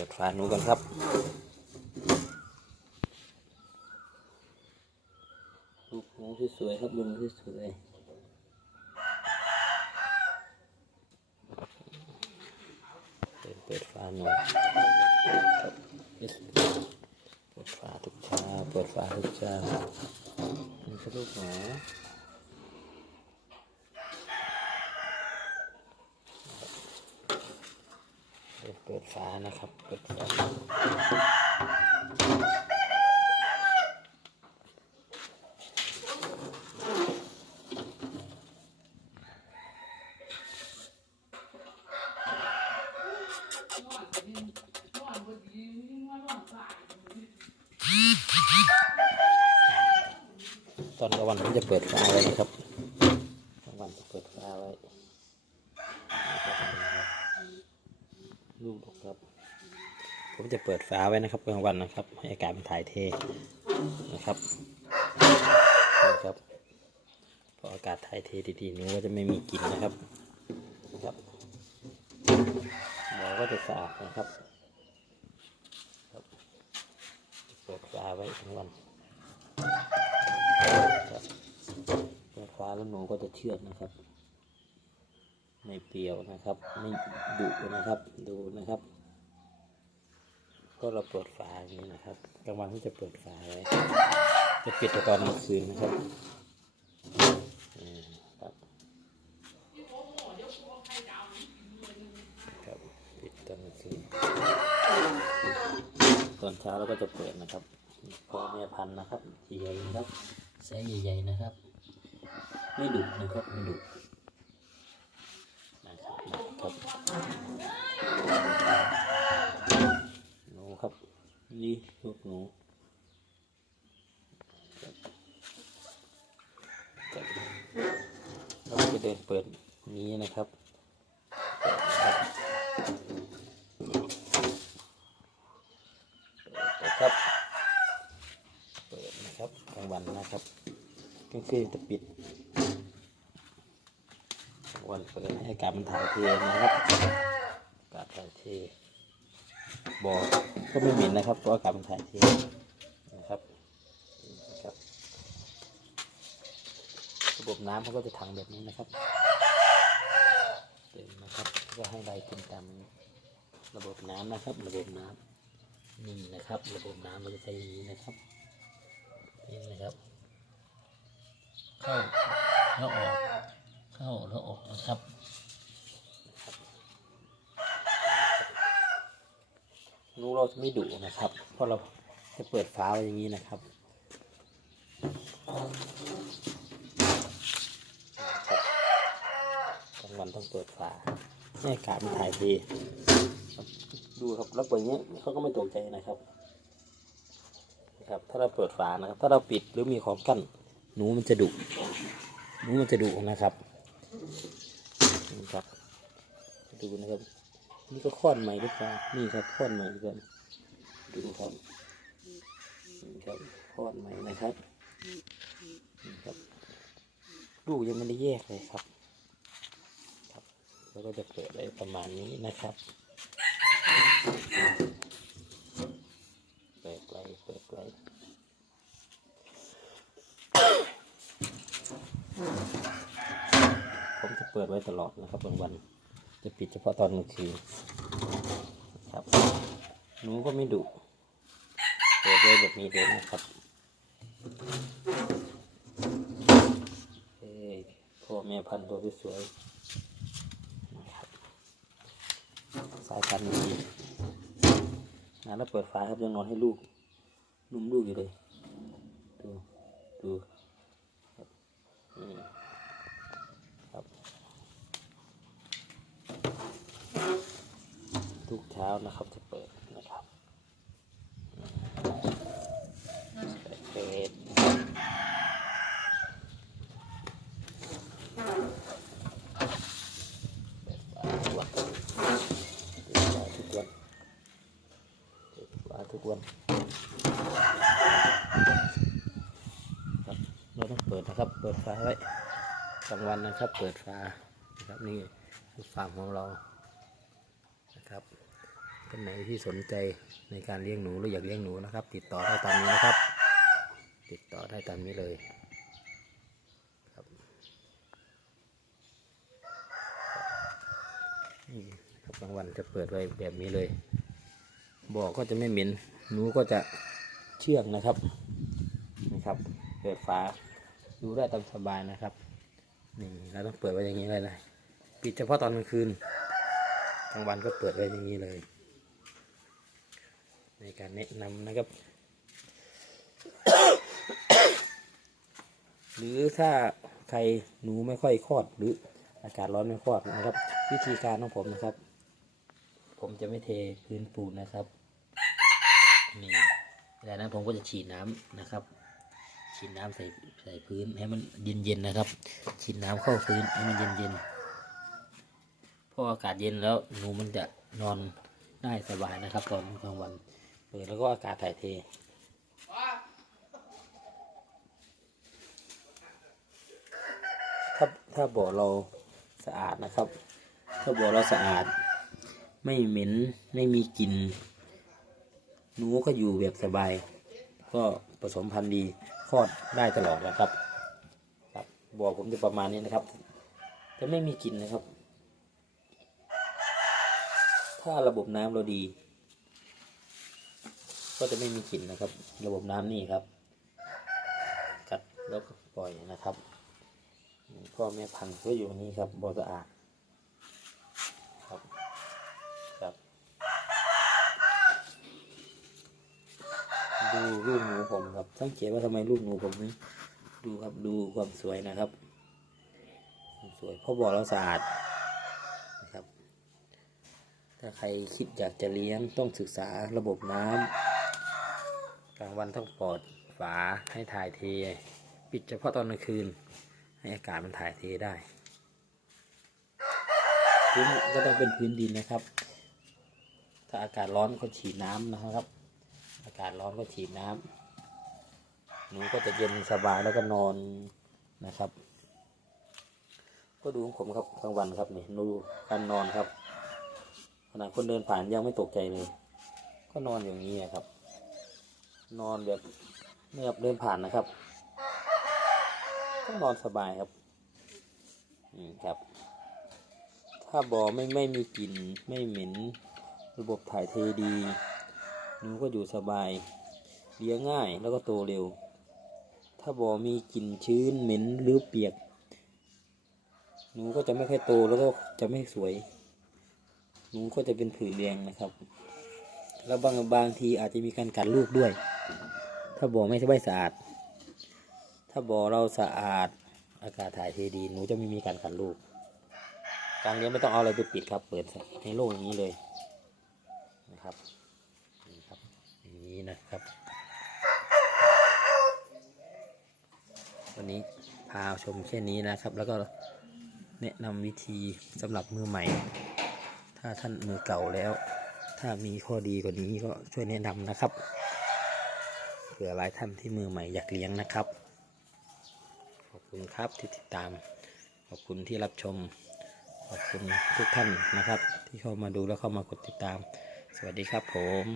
ปิดฝาหนูกันครับลูกหนูที่สวยครับลูกหนูที่สวยเปิดเปิดฝาหนูเปิดฝาทุกเช้าเปิดฝาทุกเช้านี่คือลูกหนูปิด เปิดฝานะครับ เปิดฝาตอนกลางวันผมจะเปิดฝาไว้นะครับกลางวันจะเปิดฝาไว้ลูกดกครับ ผมจะเปิดฝาไว้นะครับกลางวันนะครับ ให้อากาศมันถ่ายเทนะครับนะครับพออากาศถ่ายเทดีๆนูก็จะไม่มีกลิ่นนะครับนะครับหมอก็จะสะอาดนะครับครับเปิดฝาไว้ทั้งวันครับเปิดฟ้าแล้วหนูก็จะเชื่องนะครับไม่เปรี้ยวนะครับ ไม่ดุนะครับ ดูนะครับ ก็เราเปิดฝาอย่างนี้นะครับกลางวันก็จะเปิดฝาไว้จะปิดตอนกลางคืนนะครับอืมครับครับปิดตอนกลางคืนตอนเช้าเราก็จะเปิดนะครับพ่อแม่พันธุ์นะครับใหญ่ๆครับไซส์ใหญ่ๆนะครับ ไม่ดุนะครับไม่ดุ นี่ลูกหนูเราจะเดินเปิดนี้นะครับครับ เปิดนะครับกลางวันนะครับกลางคืนจะปิดวันเปิดให้อากาศมันถ่ายเทนะครับอากาศถ่ายเท บอก็ไม่เหม็นนะครับเพราะอากาศมันถ่ายเทนะครับนะครับ ระบบน้ำเขาก็จะถังแบบนี้นะครับเต็มนะครับก็ให้ไหลเป็นตามระบบน้ำนะครับ ระบบน้ำนี่นะครับ ระบบน้ำเราจะใช้อย่างนี้นะครับนี่นะครับ เข้าแล้วออก เข้าแล้วออกนะครับลูกเรา จะไม่ดุนะครับ เพราะเราจะเปิดฟ้าไว้อย่างนี้นะครับ กลางวันต้องเปิดฝาให้อากาศมันถ่ายดีดูครับแล้วเปิดอย่างนี้เขาก็ไม่ตกใจนะครับนะครับ ถ้าเราเปิดฝานะครับ ถ้าเราปิดหรือมีของกั้นหนูมันจะดุหนูมันจะดุนะครับนี่ครับ ดูนะครับ นี่ก็ค้อนใหม่หรือเปล่านี่ครับค้อนใหม่กัน ดูครับนี่ครับค้อนใหม่นะครับครับลูกยังไม่ได้แยกเลยครับ ครับ แล้วก็จะเปิดอะไรประมาณนี้นะครับ เปิดไว้เปิดไว้ผมจะเปิดไว้ตลอดนะครับบางวัน จะปิดเฉพาะตอนกลางคืนครับหนูก็ไม่ดุ ปิดไว้แบบนี้เลยนะครับเอ้พ่อแม่พันธุ์ตัวสวยนะครับสายพันธุ์ดีนะแล้วเปิดฝาครับยังนอนให้ลูกนุ่มลูกอยู่เลยดูดูครับอืมครับ ทุกเช้านะครับจะเปิดนะครับเปิดเปิดฝาทุกวันเปิดฝาทุกวันเปิด วนครับเราต้องเปิดนะครับ เปิดฝาไว้กลางวันนะครับ เปิดฝานะครับนี่คือฟาร์มของเรานะครับคนไหนที่สนใจในการเลี้ยงหนูหรืออยากเลี้ยงหนูนะครับ ติดต่อได้ตามนี้นะครับ ติดต่อได้ตามนี้เลยครับนี่ครับบางวันจะเปิดไว้แบบนี้เลยบ่อก็จะไม่เหม็น หนูก็จะเชื่องนะครับนี่ครับเปิดฝาดูได้ตามสบายนะครับนี่เราต้องเปิดไว้อย่างนี้เลยนะปิดเฉพาะตอนกลางคืนกลางวันก็เปิดไว้อย่างนี้เลย ในการแนะนำนะครับ หรือถ้าใครหนูไม่ค่อยคลอดหรืออากาศร้อนไม่คลอดนะครับ วิธีการของผมนะครับ ผมจะไม่เทพื้นปูนนะครับ เวลานั้นผมก็จะฉีดน้ำนะครับ ฉีดน้ำใส่ใส่พื้นให้มันเย็นๆนะครับ ฉีดน้ำเข้าพื้นให้มันเย็นๆเพราะอากาศเย็นแล้วหนูมันจะนอนได้สบายนะครับ ตอนกลางวันเปิดแล้วก็อากาศถ่ายเทถ้าถ้าบ่อเราสะอาดนะครับ ถ้าบ่อเราสะอาด ไม่เหม็นไม่มีกลิ่น หนูก็อยู่แบบสบาย ก็ผสมพันธุ์ดีคลอดได้ตลอดนะครับ ครับบ่อผมจะประมาณนี้นะครับ จะไม่มีกลิ่นนะครับ ถ้าระบบน้ำเราดี ก็จะไม่มีกลิ่นนะครับ ระบบน้ำนี่ครับ กัดแล้วก็ปล่อยนะครับพ่อแม่พันธุ์ก็อยู่นี่ครับบ่อสะอาดครับครับ ดูลูกหนูผมครับ สังเกตว่าทำไมลูกหนูผมนี่ดูครับดูความสวยนะครับสวยเพราะบ่อเราสะอาดนะครับ ถ้าใครคิดอยากจะเลี้ยงต้องศึกษาระบบน้ำกลางวันต้องปลอดฝาให้ถ่ายเท ปิดเฉพาะตอนกลางคืน ให้อากาศมันถ่ายเทได้พื้นก็ต้องเป็นพื้นดินนะครับ ถ้าอากาศร้อนก็ฉีดน้ำนะครับ อากาศร้อนก็ฉีดน้ำหนูก็จะเย็นสบายแล้วก็นอนนะครับ ก็ดูของผมครับกลางวันครับนี่ดูการนอนครับขณะคนเดินผ่านยังไม่ตกใจเลย ก็นอนอย่างนี้ครับ นอนแบบเมื่อเดินผ่านนะครับ ก็นอนสบายครับ อืมครับ ถ้าบ่อไม่ไม่มีกลิ่นไม่เหม็นระบบถ่ายเทดี หนูก็อยู่สบาย เลี้ยงง่ายแล้วก็โตเร็ว ถ้าบ่อมีกลิ่นชื้นเหม็นหรือเปียก หนูก็จะไม่ค่อยโตแล้วก็จะไม่สวย หนูก็จะเป็นผื่นแดงนะครับ แล้วบางบางทีอาจจะมีการกัดลูกด้วย ถ้าบ่อไม่ไม่สะอาด ถ้าบ่อเราสะอาดอากาศถ่ายเทดี หนูจะไม่มีการขัดลูก การเลี้ยงไม่ต้องเอาอะไรไปปิดครับ เปิดในโล่งอย่างนี้เลยนะครับ นี้นะครับ วันนี้พาชมแค่นี้นะครับ แล้วก็แนะนำวิธีสำหรับมือใหม่ ถ้าท่านมือเก่าแล้ว ถ้ามีข้อดีกว่านี้ก็ช่วยแนะนำนะครับเผื่อหลายท่านที่มือใหม่อยากเลี้ยงนะครับ ขอบคุณครับที่ติดตาม ขอบคุณที่รับชม ขอบคุณทุกท่านนะครับ ที่เข้ามาดูแล้วเข้ามากดติดตาม สวัสดีครับผม